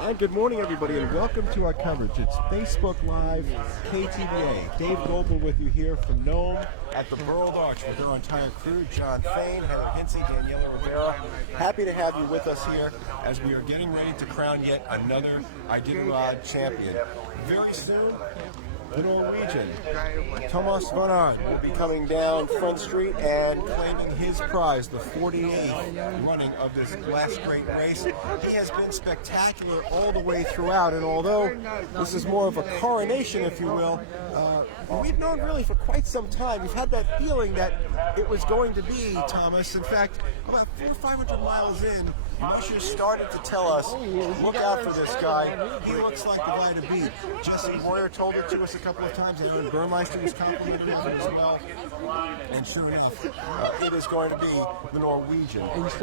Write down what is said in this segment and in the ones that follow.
And good morning, everybody, and welcome to our coverage. It's Facebook Live, KTVA. Dave Goldman with you here from Nome at the Burled Arch with our entire crew, John Fain, Heather Hinsey, Daniela Rivera. Happy to have you with us here as we are getting ready to crown yet another Iditarod champion. Very soon, the Norwegian, Thomas Waerner, will be coming down Front Street and claiming his prize, the 48th running of this last great race. He has been spectacular all the way throughout, and although this is more of a coronation, if you will, we've known really for quite some time. We've had that feeling that it was going to be Thomas. In fact, about 400 or 500 miles in, Mushers started to tell us, look out for this guy. He looks like the guy to beat. Jesse Moyer told it to us a couple of times. Aaron Burmeister was complimented on it as well. And sure enough, it is going to be the Norwegian. He's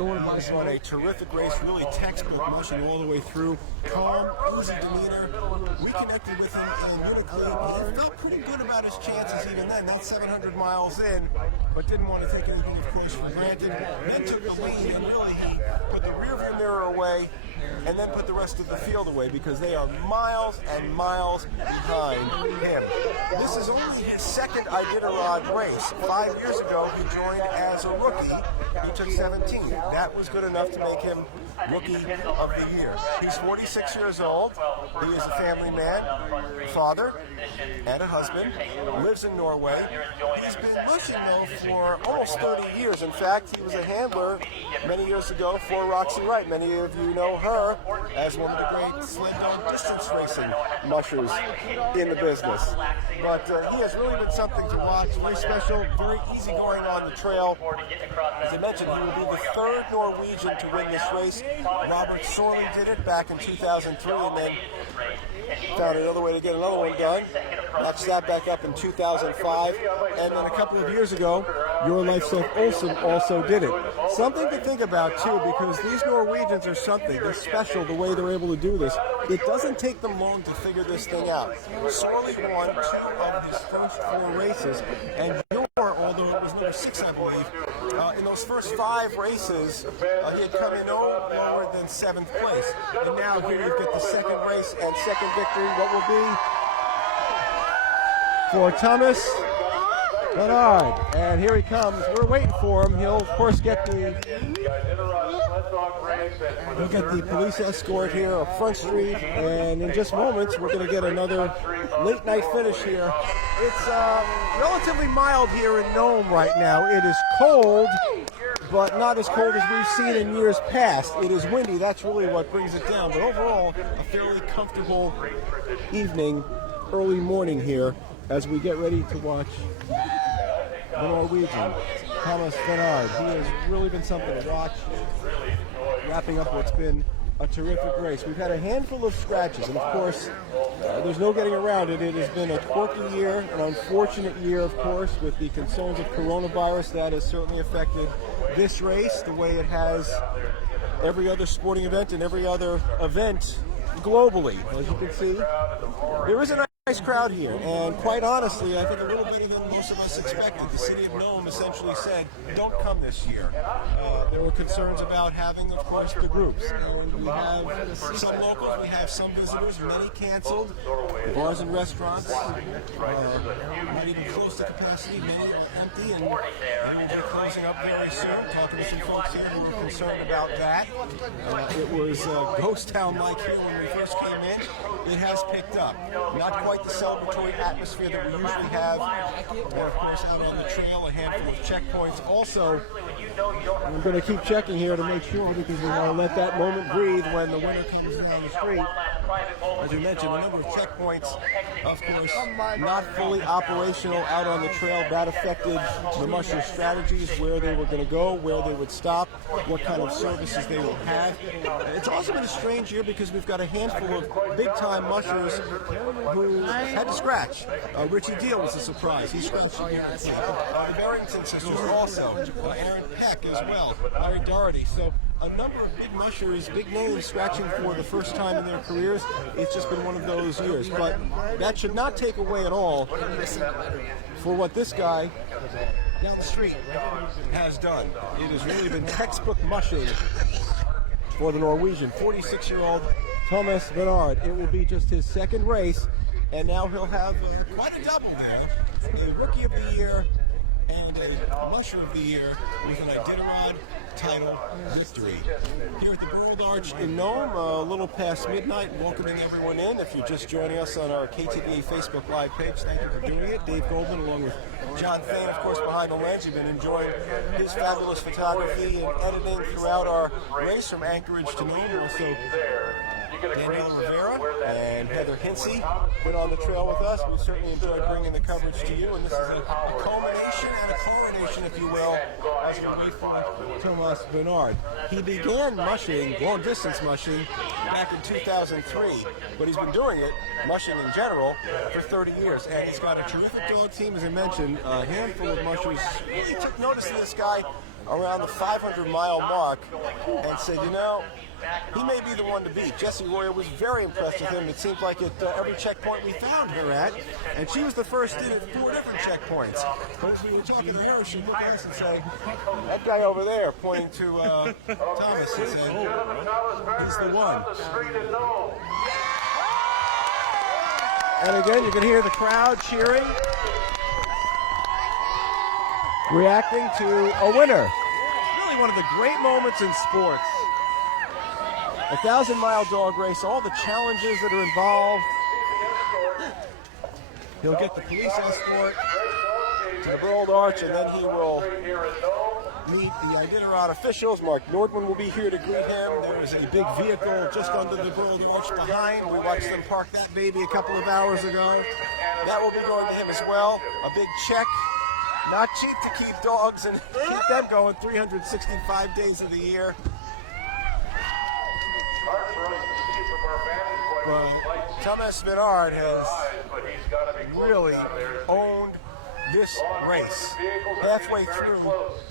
on a terrific race, really textbook mushing all the way through. Calm, easy demeanor. We connected with him in Munich League. He felt pretty good about his chances even then, not 700 miles in, but didn't want to take anything, of course, for granted. Then took the lead, and really he put the rearview mirror away and then put the rest of the field away because they are miles and miles behind him. This is only his second Iditarod race. 5 years ago, he joined as a rookie. He took 17. That was good enough to make him Rookie of the Year. He's 46 years old. He is a family man, father, and a husband. Lives in Norway. He's been mushing, though, for almost 30 years. In fact, he was a handler many years ago for Roxy Wright. Many of you know her as one of the great sled distance racing mushers in the business. But he has really been something to watch. Very special, very easygoing on the trail. As I mentioned, he will be the third Norwegian to win this race. Robert Sorley did it back in 2003 and then found another way to get another one done. Matched that back up in 2005. And then a couple of years ago, Your Life Seth Olsen also did it. Something to think about, too, because these Norwegians are something. They're special the way they're able to do this. It doesn't take them long to figure this thing out. Sorley won 2 of his first 4 races, and although it was number 6, I believe, in those first 5 races, he had come in no lower than 7th place. And now here you get the second race and second victory. What will be for Thomas Knad? And here he comes. We're waiting for him. He'll, of course, get the police escort here up Front Street. And in just moments, we're going to get another late-night finish here. It's relatively mild here in Nome right now. It is cold, but not as cold as we've seen in years past. It is windy. That's really what brings it down. But overall, a fairly comfortable evening, early morning here as we get ready to watch the Norwegian, Thomas Knad. He has really been something to watch, wrapping up what's been a terrific race. We've had a handful of scratches, and of course, there's no getting around it. It has been a quirky year, an unfortunate year, of course, with the concerns of coronavirus. That has certainly affected this race the way it has every other sporting event and every other event globally. As you can see, there is a nice crowd here, and quite honestly, I think a little better than most of us expected. The city of Nome essentially said, don't come this year. There were concerns about having, of course, the groups. And we have some locals, we have some visitors, many canceled. Bars and restaurants not even close to capacity, many are empty, and they will be closing up very soon. Talking to some folks here who were concerned about that. It was ghost town-like here when we first came in. It has picked up. Not quite the celebratory atmosphere that we usually have. And of course, out on the trail, a handful of checkpoints. Also, I'm going to keep checking here to make sure because we want to let that moment breathe when the winner comes down the street. As you mentioned, a number of checkpoints, of course, not fully operational out on the trail. That affected the mushers' strategies, where they were going to go, where they would stop, what kind of services they will have. It's also been a strange year because we've got a handful of big-time mushers who had to scratch. Richie Deal was a surprise. He scratched again. The Barrington sisters also. Aaron Peck as well. Larry Doherty. So a number of big mushers, big names scratching for the first time in their careers. It's just been one of those years. But that should not take away at all for what this guy down the street has done. It has really been textbook mushing for the Norwegian. 46-year-old Thomas Bernard. It will be just his second race, and now he'll have quite a double there. A Rookie of the Year and a Musher of the Year with an Iditarod title victory. Here at the Burled Arch in Nome, a little past midnight, welcoming everyone in. If you're just joining us on our KTVA Facebook Live page, thank you for doing it. Dave Goldman along with John Thane, of course, behind the lens. You've been enjoying his fabulous photography and editing throughout our race from Anchorage to Nome. Also, Danielle Rivera and Heather Hinsey been on the trail with us. We certainly enjoyed bringing the coverage to you, and this is a culmination and a coronation, if you will, as we wait for Thomas Bernard. He began mushing, long distance mushing, back in 2003, but he's been doing it, mushing in general, for 30 years, and he's got a terrific dog team, as I mentioned, a handful of mushers. Really took notice of this guy around the 500-mile mark and said, you know, he may be the one to beat. Jessie Royer was very impressed with him. It seemed like at every checkpoint we found her at, and she was the first in at 4 different checkpoints. But as we were talking to her, she looked at us and said, that guy over there, pointing to Thomas, and said, he's the one. And again, you can hear the crowd cheering, reacting to a winner. Really one of the great moments in sports. A 1,000-mile dog race, all the challenges that are involved. He'll get the police escort to the Burled Arch, and then he will meet the Iditarod officials. Mark Nordman will be here to greet him. There is a big vehicle just under the Burled Arch behind. We watched them park that baby a couple of hours ago. That will be going to him as well. A big check. Not cheap to keep dogs and keep them going 365 days of the year. Well, Thomas Bernard has really owned this race. Halfway through,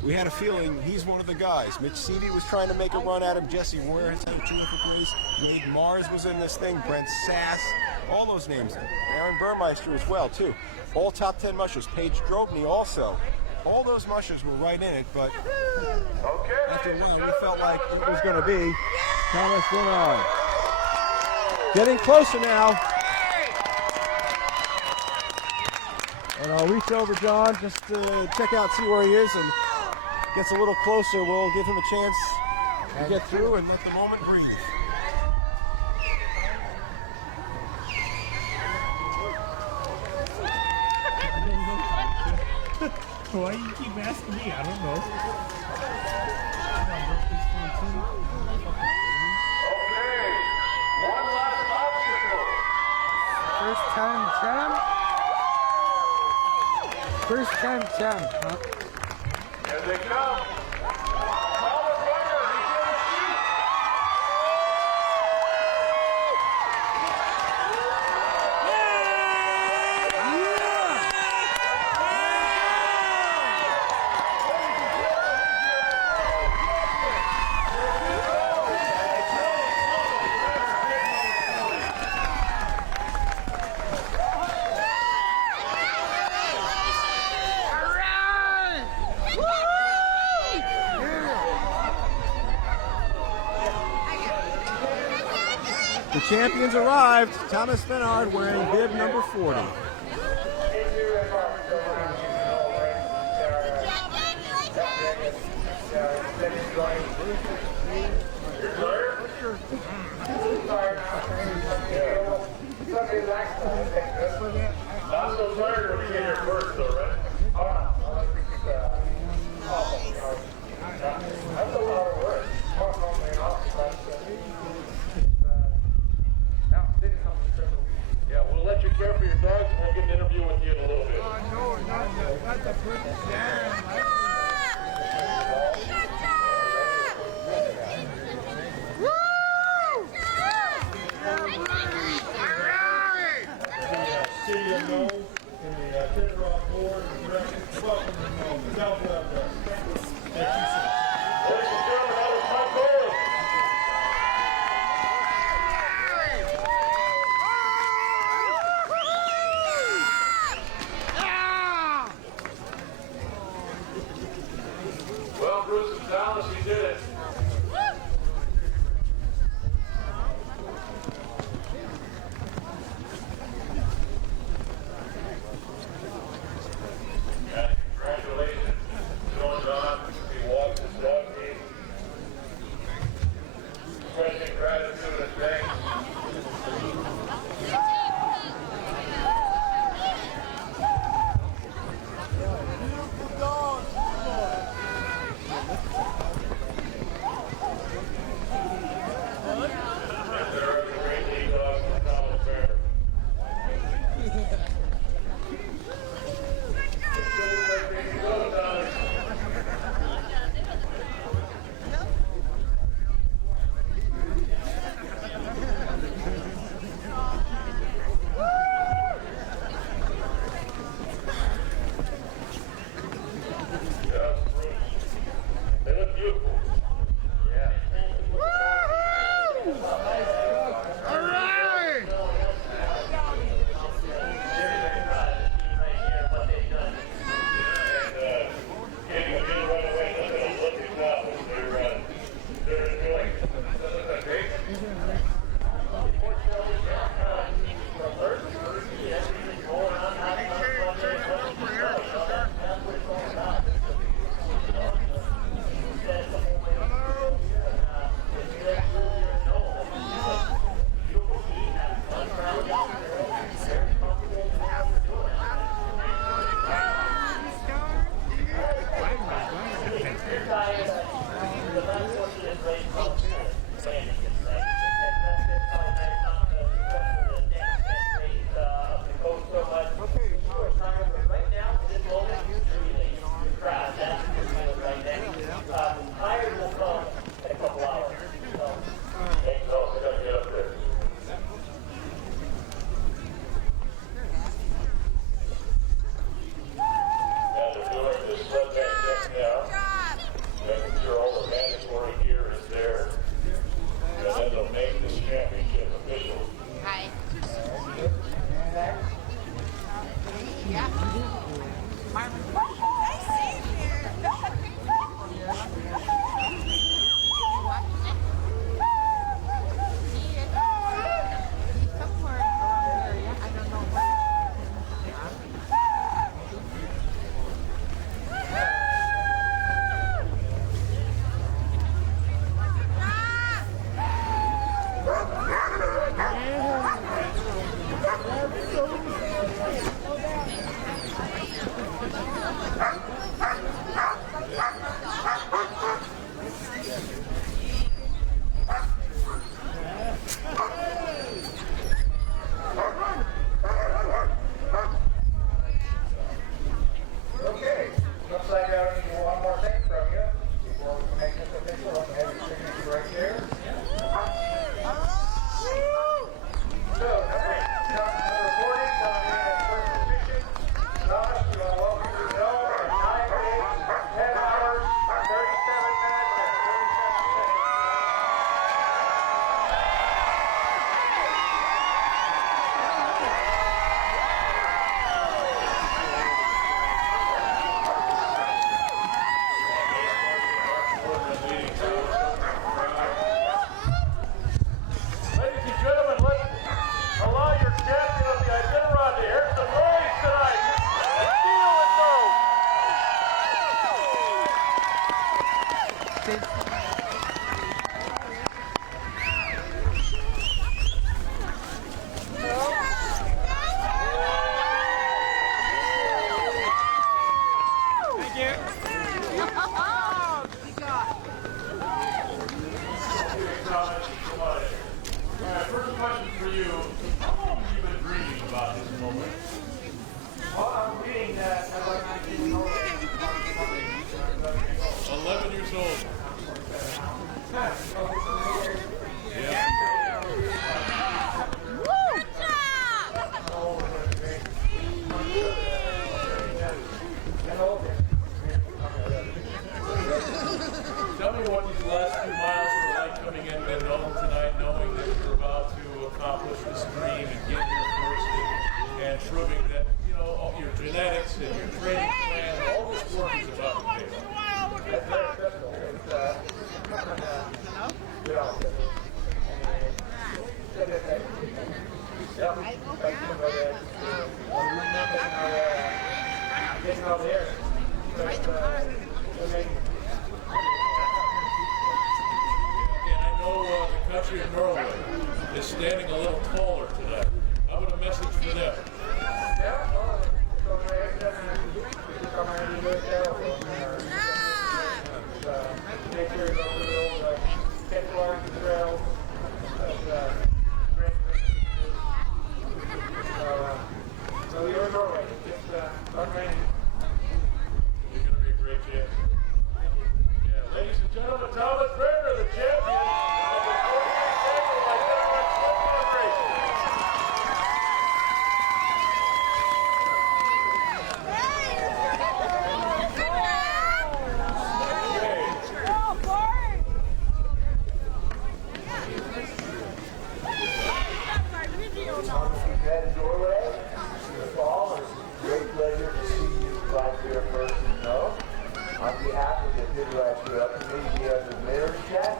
we had a feeling he's one of the guys. Mitch Seavey was trying to make a run at him. Jessie Royer has had a terrific race. Wade Mars was in this thing. Brent Sass, all those names. Aaron Burmeister as well, too. All top 10 mushers. Paige Drobny also. All those mushers were right in it, but after a while, we felt like it was going to be Thomas Bernard. Getting closer now. And I'll reach over John just to check out, see where he is, and gets a little closer. We'll give him a chance to get through and let the moment breathe. Why do you keep asking me? I don't know. Okay, one last obstacle. First time champ? First time champ, huh? Here they come. The champions arrived. Thomas Bernard wearing bib number 40. Not so tired when you get here first, though, right? That's a lot of work. Yeah, we'll let you care for your dogs, and we'll get an interview with you in a little bit. No, not the perfect jam. City of Nome and the Iditarod board. country of Norway is standing a little taller today. How about a message for them? So you're in Norway. You're going to be a great champion. Yeah, ladies and gentlemen, Thomas Waerner, the champion of the 48 Samurai Veteran Snowboard Racing. Thomas, we've had in Norway in the fall. It's a great pleasure to see you right here first in Nome. On behalf of the Iditarod committee, we have the mayor's check.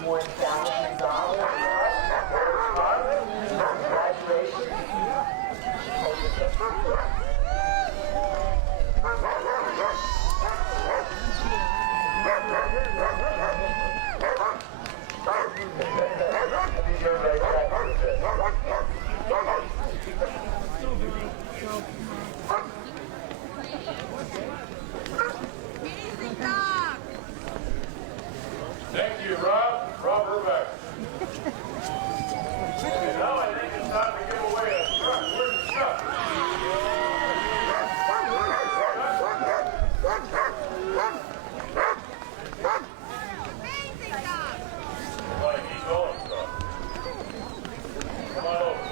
$51,000. Congratulations. Thank you, Rob. Rob Herbeck. Now I think it's time to give away a truck. Where's the truck? Like he's going, truck. Come on over.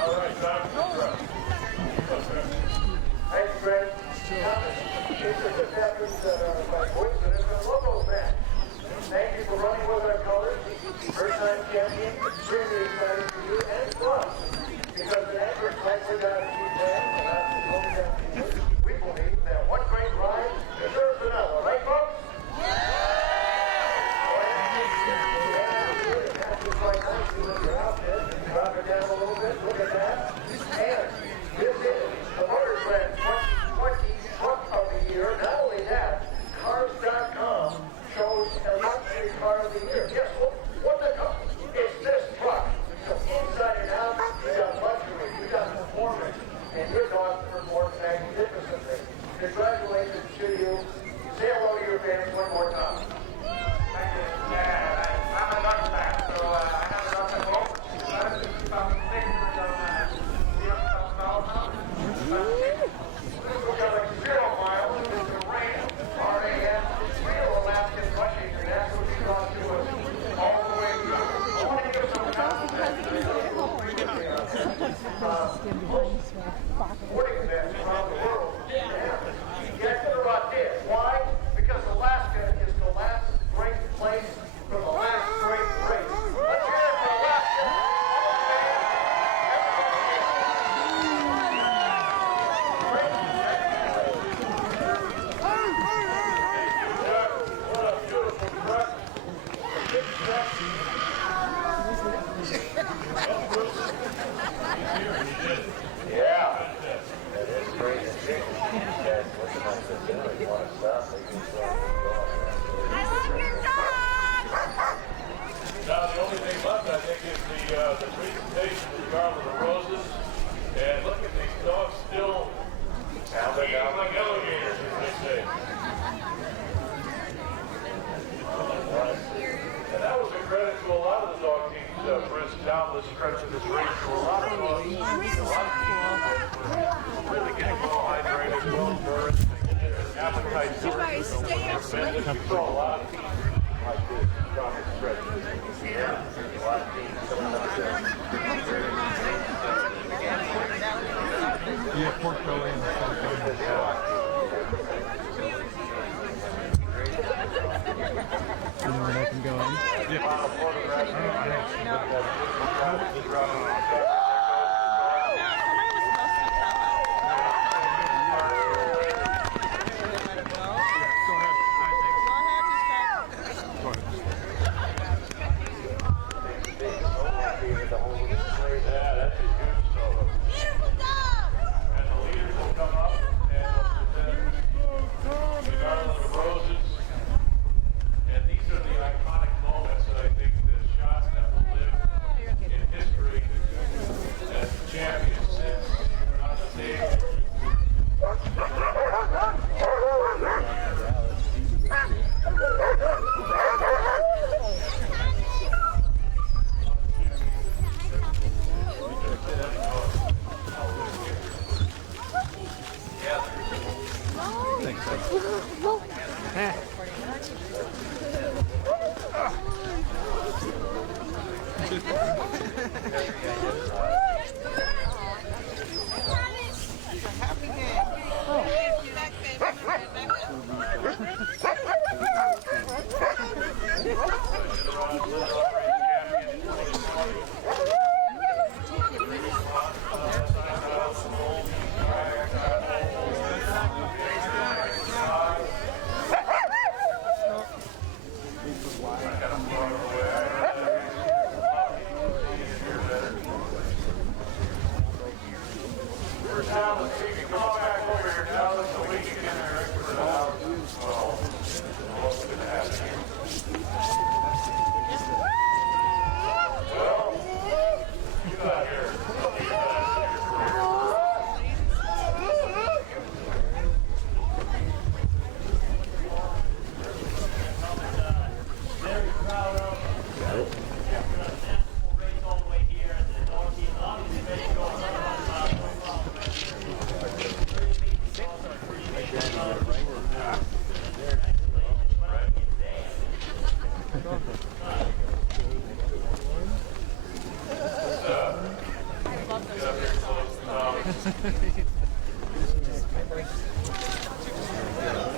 All right, time for the truck. Thanks, Fred. This is the captain's by coincidence a local event. Thank you for running with our colors. First time champion, extremely exciting for you and for us. Because an effort likely got a few plans and that's the goal championship. We believe that one great ride deserves another, right folks? Drop it down a little bit, look at that. And this is the Motorbrand 2020 Truck of the Year. Not only that, Cars.com shows a luxury car of the year. Guess what the company? It's this truck. So inside and out, we got luxury, we got performance, and your dog performs magnificently. Congratulations to you. Say hello to your fans one more time. Thank you. Yeah, I'm a dog fan, so I have a dog at home. We got like 0 miles into the rain, RAS, real Alaskan rushing, and that's what you brought to us all the way through. I want to give some sporting events around the world. Get to about this. Why? Because Alaska is the last great place for the last great race. Let's hear it for Alaska. What a beautiful truck. A big truck. Yeah. That is great to see. That's what the most of them really want to stop. They can start Now, the only thing left, I think, is the presentation of the Garland of the Roses. And look at these dogs still eating like alligators, as they say. And that was a credit to a lot of the dog teams, Chris, doubtless credit to this race to a lot of dogs. A lot of teams were really getting well hydrated, well nourished, appetite for it. You saw a lot of teams like this, dogged credit. Yeah, a lot of teams coming up there. Yeah, pork belly and you know where that can go in? Yeah, that's a huge solo. And the leaders will come up and we'll present the Garland of Roses.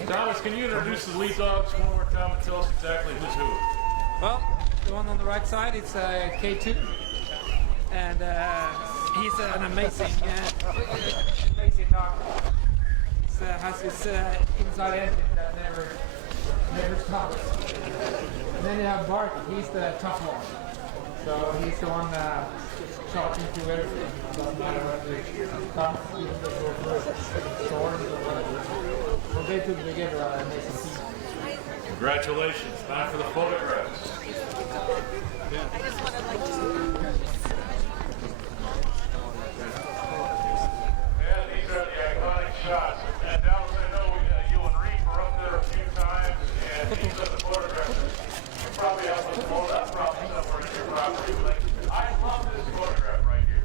Thomas, can you introduce the lead dogs one more time and tell us exactly who's who? Well, the one on the right side, it's K2, and he's an amazing dog. He has his inside engine that never stops. And then you have Bart, he's the tough one. So he's the one shocking through everything. Doesn't matter whether it's tough, even if it's storms or whatever. So they put together an amazing team. Congratulations. Time for the photographs. I just want to Yeah, these are the iconic shots. And Dallas, I know you and Reed were up there a few times, and these are the photographs. You probably have them blown up probably somewhere in your property. But I love this photograph right here.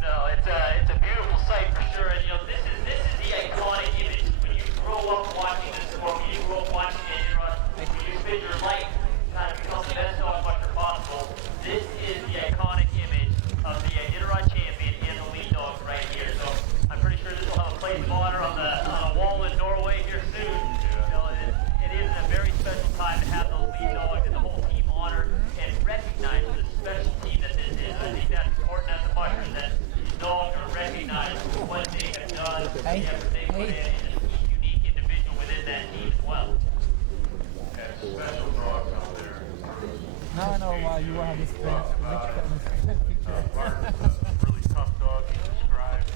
No, it's a beautiful sight for sure. And, you know, this is the iconic image. When you grow up watching this sport, when you grow up watching Iditarod, when you spend your life kind of become the best dog watcher possible, this is the iconic image of the Iditarod champion and the lead dog right here. So I'm pretty sure this will have a place of honor on a wall in Norway here soon. You know, it is a very special time to have those lead dogs and the whole team honor and recognize the special team that this is. I think that's important as a musher, that these dogs are recognized for what they have done, the effort they put in, and each unique individual within that team as well. And special dogs out there. Now I know why you have this picture. Martin's a really tough dog he described,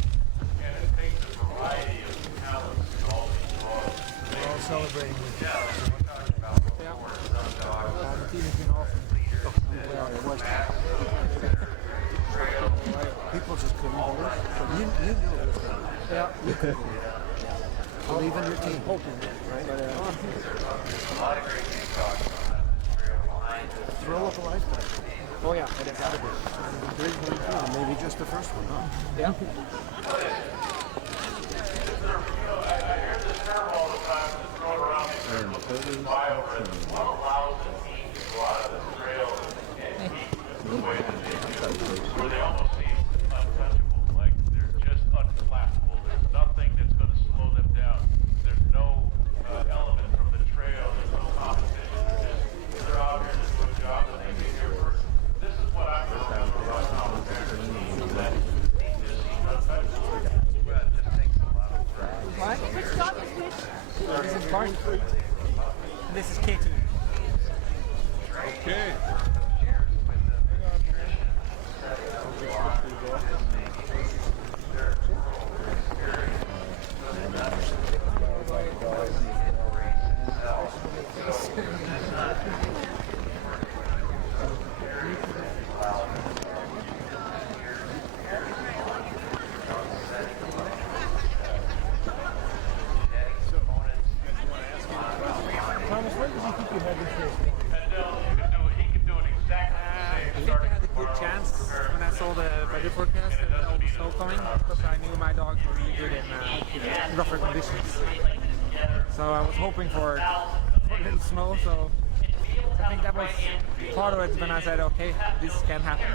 and it takes a variety of talents to all these dogs. We're all celebrating with you. Yeah, that's what we're talking about before. Some dogs, The team has been awesome. People just couldn't believe it. You knew it was going to Yeah. You could believe in your team. Right? Thrill of a lifetime. Oh yeah, it is. Maybe just the first one, huh? Yeah. I hear this term all the time that's thrown around these biorhythms. What allows the team to go out of this trail and keep the way that they do, where they almost seem untouchable, like they're just unflappable. There's nothing that's going to slow them down. There's no element from the trail. There's no competition. They're out here to do a job and they get here first. This is what I'm going to remember about Nome team, that they just seem untouchable. Well, it just takes a lot of practice. Which dog is which? This is Bart. And this is K2. Okay. Thomas, where did you think you had this race? He could do it exactly the I same. think I had a good chance when I saw the weather forecast and all the snow coming, because I knew my dogs were really good in rougher conditions. So I was hoping for a little snow. So I think that was part of it when I said, okay, this can happen.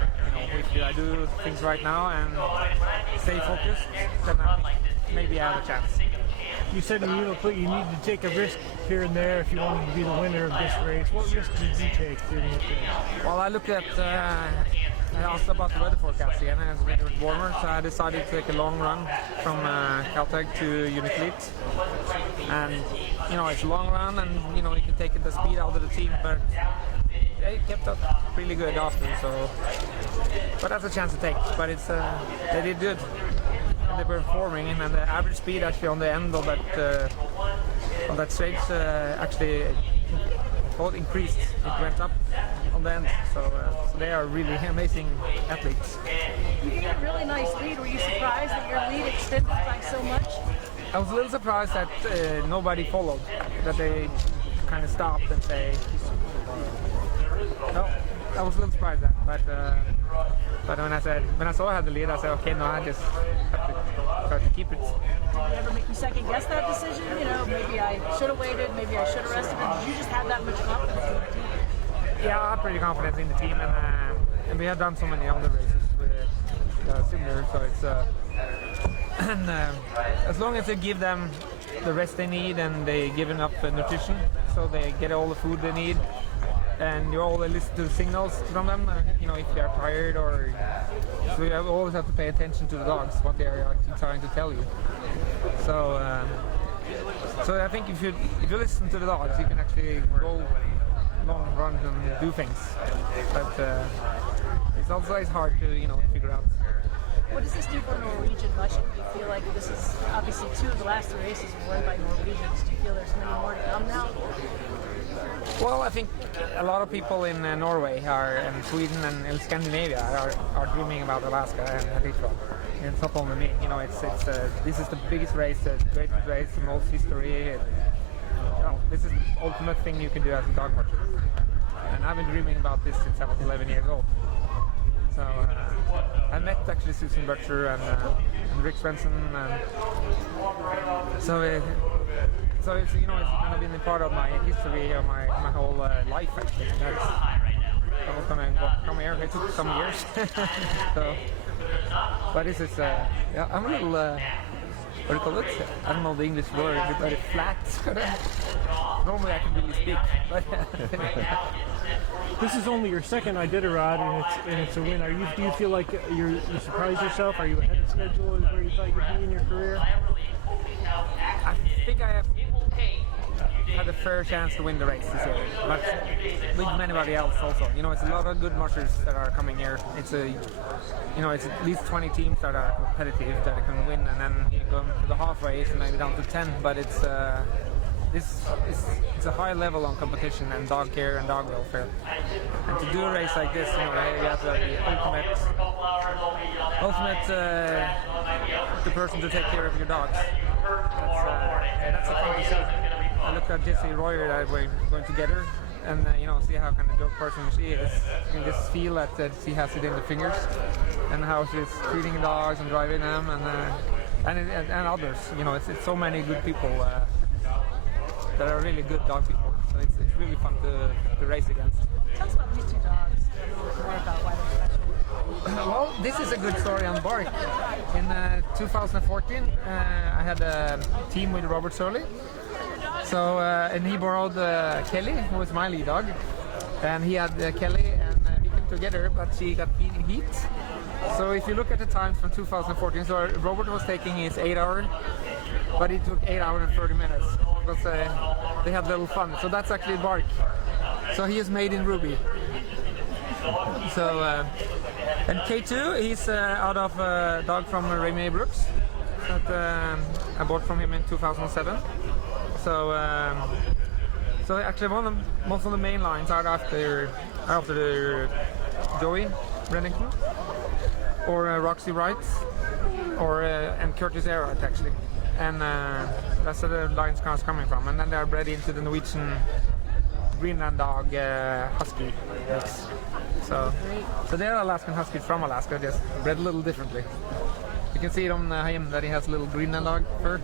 If I do things right now and stay focused, then I think maybe I have a chance. You said you need to take a risk here and there if you wanted to be the winner of this race. What risk did you take during the race? Well, I looked at, I asked about the weather forecast again, and it's a bit warmer, so I decided to take a long run from Caltech to Unifleet. And, it's a long run, and, you can take the speed out of the team, but they kept up really good after, so. But that's a chance to take, but it's, they did good. And they were performing, and the average speed actually on the end of that stage actually both increased. It went up on the end, so they are really amazing athletes. You get a really nice lead. Were you surprised that your lead extended by so much? I was a little surprised that nobody followed, that they kind of stopped and say, no, I was a little surprised at that, but when I saw I had the lead, I said, okay, no, I just have to try to keep it. Did you ever make you second guess that decision? Maybe I should have waited, maybe I should have rested. Did you just have that much confidence in the team? Yeah, I have pretty confidence in the team, and we have done so many other races with similar, so it's and as long as they give them the rest they need and they give enough nutrition, so they get all the food they need, and you always listen to the signals from them, if they are tired or. So you always have to pay attention to the dogs, what they are actually trying to tell you. So, so I think if you listen to the dogs, you can actually go long runs and do things. But it's also hard to figure out. What does this do for Norwegian mushing? Do you feel like this is obviously 2 of the last 3 races were won by Norwegians? Do you feel there's many more to come now? Well, I think a lot of people in Norway and Sweden and in Scandinavia are dreaming about Alaska and Iditarod. It's not only me. This is the biggest race, the greatest race, the most history. This is the ultimate thing you can do as a dog watcher. And I've been dreaming about this since I was 11 years old. So I met actually Susan Butcher and Rick Svensson, and so it's kind of been a part of my history of my whole life actually. I was gonna come here. It took some years. But this is I'm a little what do you call it? I don't know the English word, but it's flat. Normally I can really speak, but This is only your second Iditarod, and it's a win. Do you feel like you surprised yourself? Are you ahead of schedule where you thought you'd be in your career? I think I have had a fair chance to win the race this year, but with anybody else also. It's a lot of good mushers that are coming here. It's it's at least 20 teams that are competitive that can win, and then you go to the half race and maybe down to 10. But it's a high level on competition and dog care and dog welfare. And to do a race like this, you have to be ultimate the person to take care of your dogs. That's a fun to see. I looked at Jesse Royer that we're going together, and see how kind of dog person she is. You can just feel that she has it in the fingers, and how she's treating dogs and driving them, and others. It's so many good people that are really good dog people. So it's really fun to race against. Tell us about these 2 dogs. More about why they're special. Well, this is a good story on Bark. In 2014, I had a team with Robert Surley. So, and he borrowed Kelly, who was my lead dog. And he had Kelly, and we came together, but she got feeding heat. So if you look at the times from 2014, so Robert was taking his 8 hour, but he took 8 hours and 30 minutes. Because they had a little fun. So that's actually Bark. So he is made in Ruby. So, and K2, he's out of a dog from Remy Brooks that I bought from him in 2007. So, so actually most of the main lines are after Joey Brennington or Roxy Wright or and Curtis Erhardt actually. And that's where the lines cars coming from, and then they are bred into the Norwegian Greenland dog husky mix. So they're Alaskan huskies from Alaska, just bred a little differently. You can see it on him that he has a little Greenland dog fur,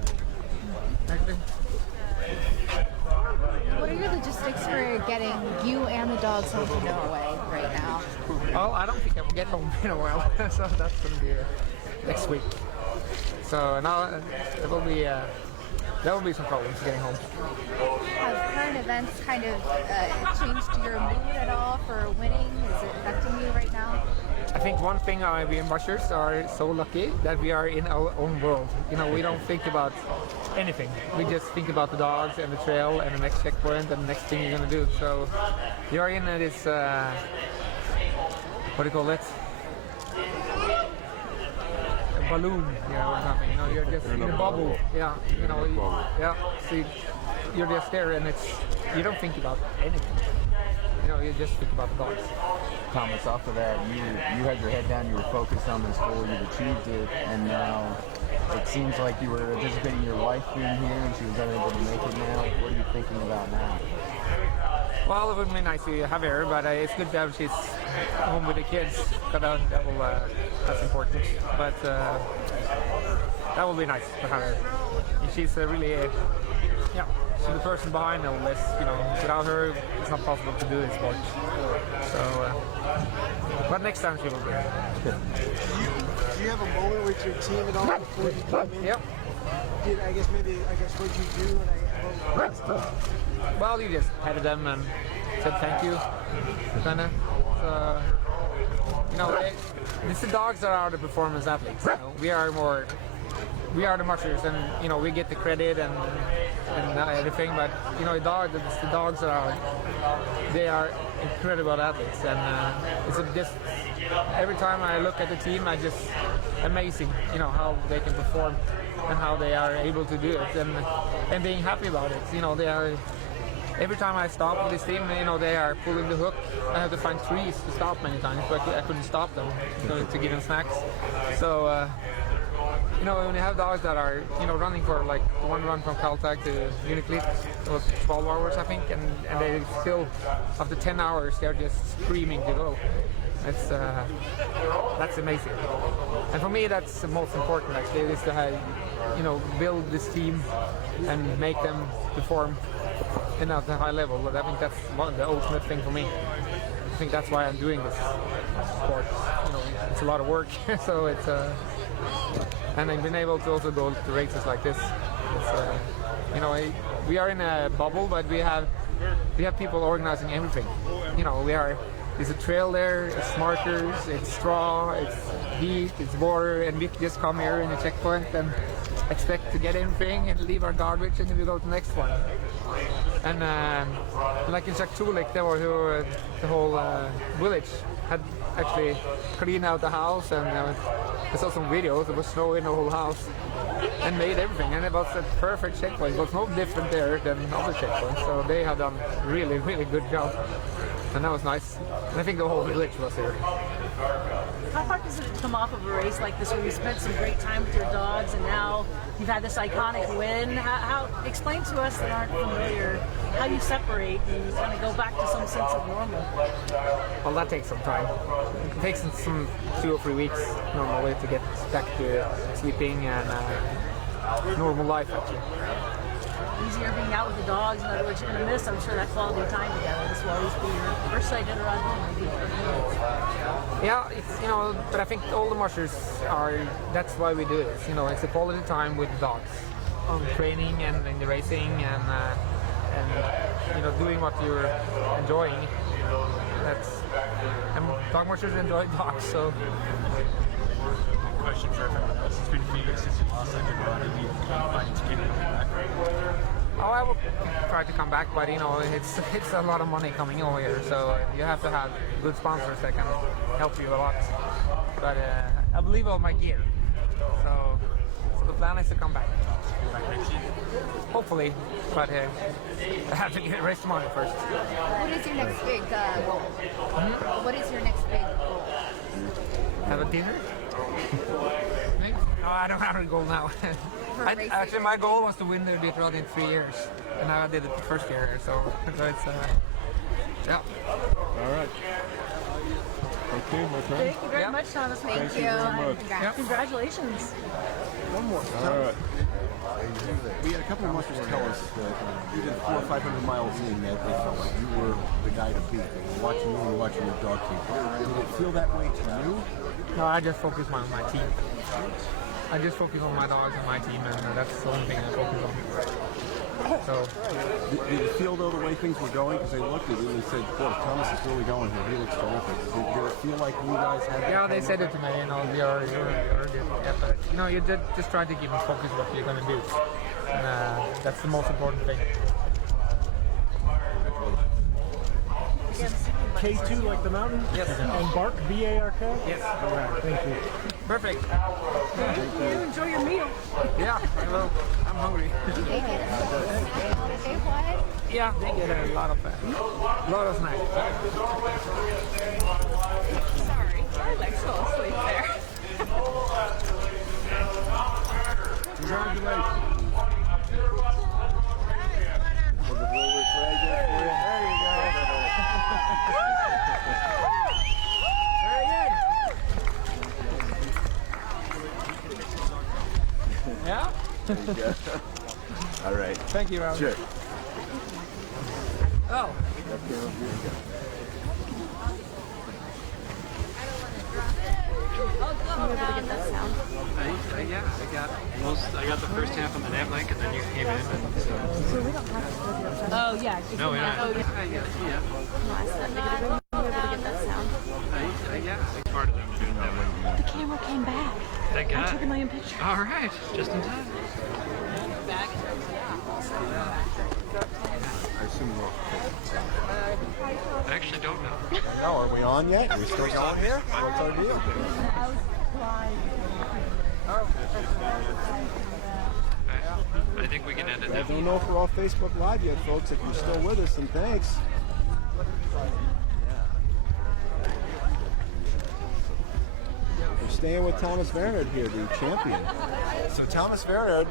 actually. dogs home to Norway right now? Well, I don't think I will get home in a while, so that's going to be next week. So now there will be some problems getting home. Have current events kind of changed your mood at all for winning? Is it affecting you right now? I think one thing we mushers are so lucky that we are in our own world. You know, we don't think about anything. We just think about the dogs and the trail and the next checkpoint and the next thing you're going to do. So you're in this, what do you call it? A balloon, or something. You know, you're just in a bubble. Yeah, you know, yeah. So you're just there, and you don't think about anything. You know, you just think about the dogs. Comments off of that, you had your head down, you were focused on this goal, you've achieved it, and now it seems like you were anticipating your wife being here and she was unable to make it now. What are you thinking about now? Well, it would be nice to have her, but it's good that she's home with the kids. That's important. But that will be nice to have her. She's really, she's the person behind all this. You know, without her, it's not possible to do this sport. So, but next time she will be. Do you have a moment with your team at all before you came in? Yep. I guess what did you do? Well, you just petted them and said thank you, kinda. You know, it's the dogs that are the performance athletes. You know? We are the mushers, and you know we get the credit and everything. But you know, it's the dogs that they are incredible athletes, and it's just every time I look at the team, I just amazing. You know how they can perform and how they are able to do it, and being happy about it. You know, they are. Every time I stop with this team, you know, they are pulling the hook. I have to find trees to stop many times, but I couldn't stop them to give them snacks. So. You know, when you have dogs that are, you know, running for like one run from Caltech to Uniclip, it was 12 hours, I think, and they still, after 10 hours, they're just screaming to go. That's amazing. And for me, that's the most important, actually, is to have, you know, build this team and make them perform at a high level. But I think that's the ultimate thing for me. I think that's why I'm doing this sport. You know, it's a lot of work, so it's. And I've been able to also go to races like this. You know, we are in a bubble, but we have people organizing everything. You know, there's a trail there, it's markers, it's straw, it's heat, it's water, and we just come here in a checkpoint and expect to get everything and leave our garbage, and then we go to the next one. And like in Jaktulik, there were the whole village had actually cleaned out the house, and I saw some videos. It was snow in the whole house, and made everything. And it was a perfect checkpoint. It was no different there than other checkpoints. So they have done really, really good job, and that was nice. And I think the whole village was here. How hard does it come off of a race like this where you spent some great time with your dogs and now you've had this iconic win? How explain to us that aren't familiar how you separate and kind of go back to some sense of normal? Well, that takes some time. It takes some 2 or 3 weeks normally to get back to sleeping and normal life, actually. Easier being out with the dogs, in other words, you're going to miss, I'm sure, that quality of time together. This will always be your first sight Iditarod home. Yeah, it's, you know, but I think all the mushers that's why we do this. You know, it's a quality time with the dogs on training and in the racing and you know, doing what you're enjoying. And dog mushers enjoy dogs, so. Question for everyone else. It's been a few years since you lost Iditarod. Are you planning to keep coming back? Oh, I will try to come back, but you know, it's a lot of money coming over here, so you have to have good sponsors that can help you a lot. But I believe all my gear, so the plan is to come back. Hopefully, but I have to raise the money first. What is your next big goal? What is your next big goal? Have a dinner? No, I don't have a goal now. Actually, my goal was to win the Iditarod in 3 years, and I did it the first year, so it's yeah. All right. Okay, my friend. Thank you very much, Thomas. Thank you. Thank you very much. Congrats. Congratulations. One more. All right. We had a couple of mushers tell us that you did 400 or 500 miles in that they felt like you were the guy to beat. They were watching you and watching your dog team. Did it feel that way to you? No, I just focus on my team. I just focus on my dogs and my team, and that's the only thing I focus on. So, did you feel though the way things were going? Because they looked at you and they said, "Boy, Thomas is really going here. He looks terrific." Did it feel like you guys had? Yeah, they said it to me. You know, you're good. Yeah, but you know, you just try to keep them focused what you're gonna do, and that's the most important thing. K2 like the mountain? Yes. And Bark, B-A-R-K? Yes. All right, thank you. Perfect. You enjoy your meal. Yeah, well, I'm hungry. Did they get what? Yeah, they get a lot of snacks. Sorry, my legs fell asleep there. Congratulations. Yeah? All right. Thank you, Rob. Sure. Oh. I got the first half on the nav mic, and then you came in. And so we don't have to go Oh, yeah. no, we're not. Oh, yeah. Yeah, it's part of them to do it that way. The camera came back. Thank God. I took a million pictures. All right, just in time. I assume I actually don't know. No, are we on yet? Are we still going here? What's our deal? I think we can end it I now. don't know if we're off Facebook Live yet, folks. If you're still with us, then thanks. We're staying with Thomas Waerner here, the champion. So Thomas Waerner,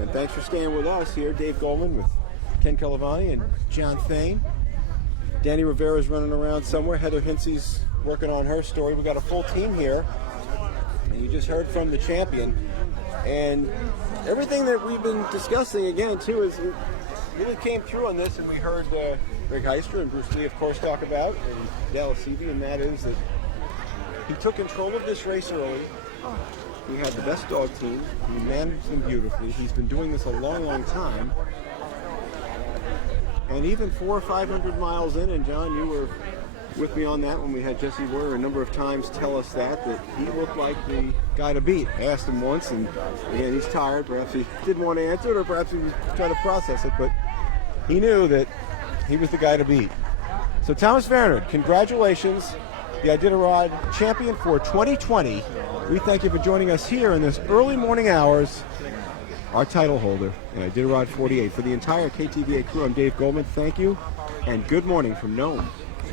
and thanks for staying with us here. Dave Goldman with Ken Calavani and John Thane. Danny Rivera's running around somewhere. Heather Hinsey's working on her story. We've got a full team here. And you just heard from the champion. And everything that we've been discussing, again, too, is really came through on this. And we heard Greg Heister and Bruce Lee, of course, talk about, and Dallas Seavey, and that is that he took control of this race early. He had the best dog team. He managed them beautifully. He's been doing this a long, long time. And even 400 or 500 miles in, and John, you were with me on that when we had Jesse Waerner a number of times tell us that he looked like the guy to beat. I asked him once, and again, he's tired. Perhaps he didn't want to answer it, or perhaps he was trying to process it, but he knew that he was the guy to beat. So Thomas Waerner, congratulations, the Iditarod champion for 2020. We thank you for joining us here in this early morning hours. Our title holder, Iditarod 48. For the entire KTVA crew, I'm Dave Goldman. Thank you, and good morning from Nome.